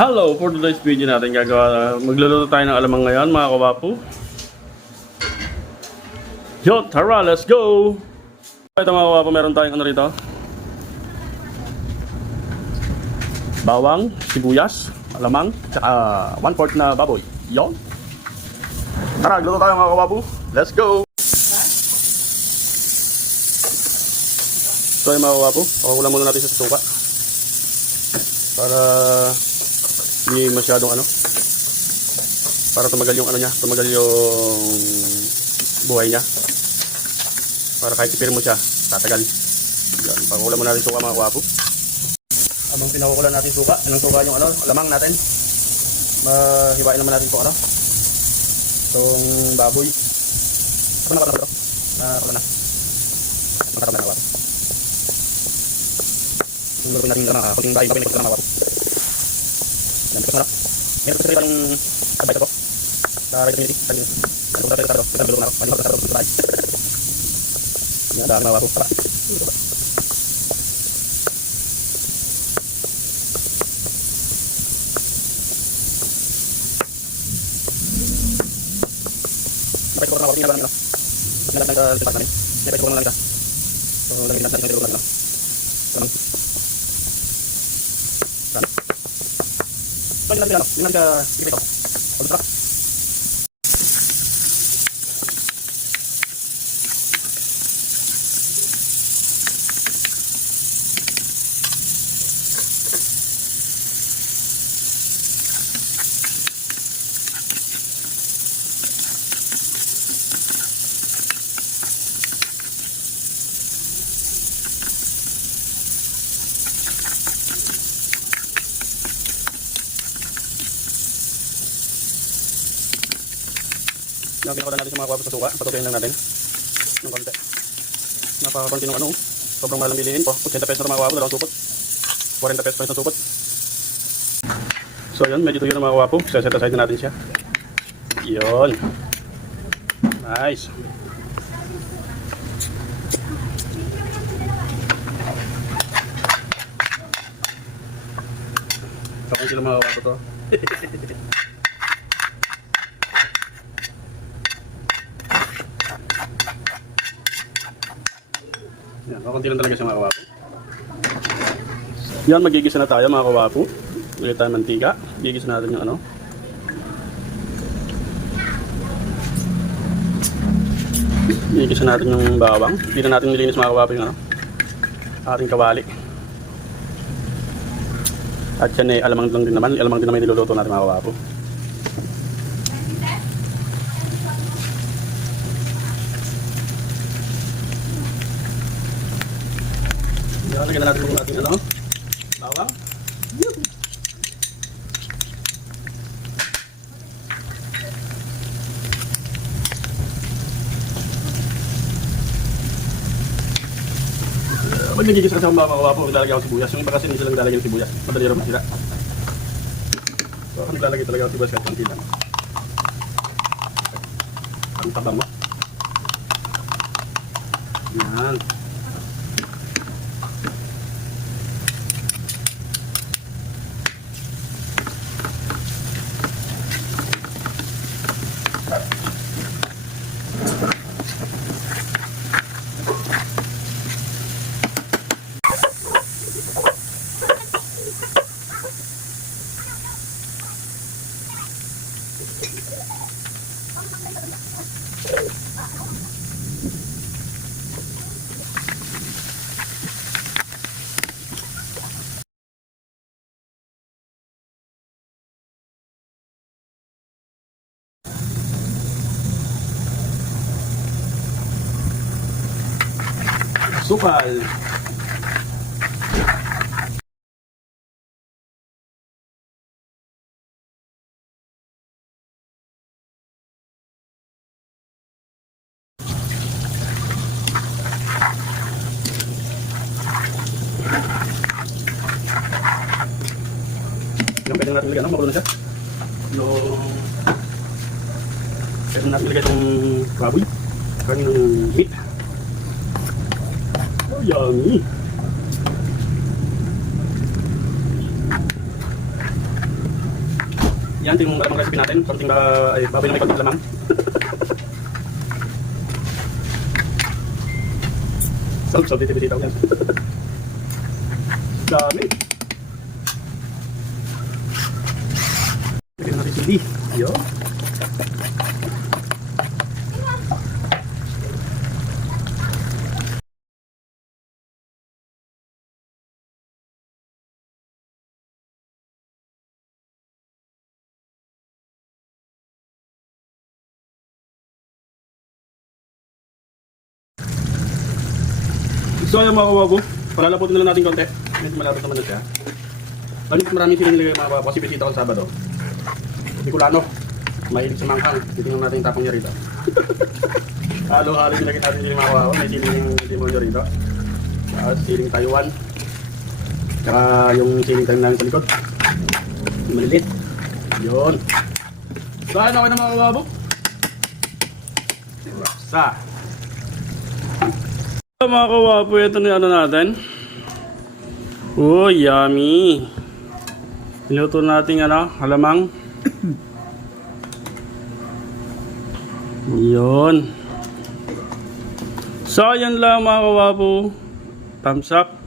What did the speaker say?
Hello! For today's video natin magluluto tayo ng alamang ngayon mga kawapo. Yo, tara, let's go! Ito mga kawapo, meron tayong ano rito. Bawang, sibuyas, alamang, tsaka 1/4 na baboy. Yon! Tara, magluto tayo mga kawapo. Let's go! So yung mga kawapo, pakukulang muna natin sa suka. Para hindi masyadong para tumagal yung tumagal yung buhay niya. Para kahit ipir mo siya, tatagal. Yan, pakukulan mo natin suka mga kawapo. Habang pinakukulan natin suka, anong suka yung lamang natin. Mahiwain naman natin kung itong baboy. Ako na ito. Ako na. Magkakaroon na kawapo. Yung gagawin natin kunting baboy na mga kawapo. Yan, ito sarap. Meron ko sa yung sabay ko. Sa right community. Ano ko sa ito. Ito na ako. Ano ko sa ito. Yan, dahil mga kawapo. Tara. Napay ko na ako. Tingnan lang. Tingnan lang sa lipat namin. Napay ko na lang ito. So, lagyan natin sa lipat natin. Tamang. Kan. Lagyan natin ito. Ito. Pagkakak. Yung pinakutan natin sa mga kawapo sa suka, patutuyin lang natin ng konti. Napakakunti ng sobrang mahal ang bilihin po. 80 pesos na mga kawapo, dalawang supot. 40 pesos pa isang supot. So yun, medyo tuyo na mga kawapo. Set aside na natin siya. Yun. Nice. Kapag sila mga kawapo to. Yan, kakunti lang talaga siya mga kawapo. Yan, magigisa na tayo mga kawapo. Ulit tayo mantika. Gigisa natin yung Gigisa natin yung bawang. Hindi na natin nilinis mga kawapo yung ating kawali. At yan ay alamang din naman. Alamang din naman niluluto natin mga kawapo. Lagyan na natin yung ating bawang. Pag nagigis kasi akong mga kawapo, nilalagyan ako sibuyas. Yung iba kasi hindi silang nilalagyan ng sibuyas. Madali rin masira. So ako naglalagay talaga ako sibuyas kahit konti lang. Ang taba mo. Yan. Sukal. Yung pwede natin ilagay, makulo na siya. Yung pwede natin ilagay itong baboy. Karning meat. Oh, yummy! Yan, ito yung malamang recipe natin. Something ay baboy na may konting lamang. So, bitibititaw yan. Dami. Lagyan natin chili. Ayun. So ayan mga kawago, palalaputin na lang natin konti. Medyo malapit naman na siya. Lalo maraming siling nilagay mga kawago kasi bisita ko sa Sabado. Bicolano, mahilig sa manghang. Titingnan natin yung tapong niya rito. Halo-halo nilagay natin yung mga kawago. May siling demonyo rito. At siling Taiwan. Tsaka yung siling Taiwan namin sa likod. Malilit. Yun. So ayan okay na mga kawago. Sa mga kawapo, ito na ano natin. Oh, yummy. Niluto natin ano, halamang. Yun. So, yan lang mga kawapo. Thumbs up.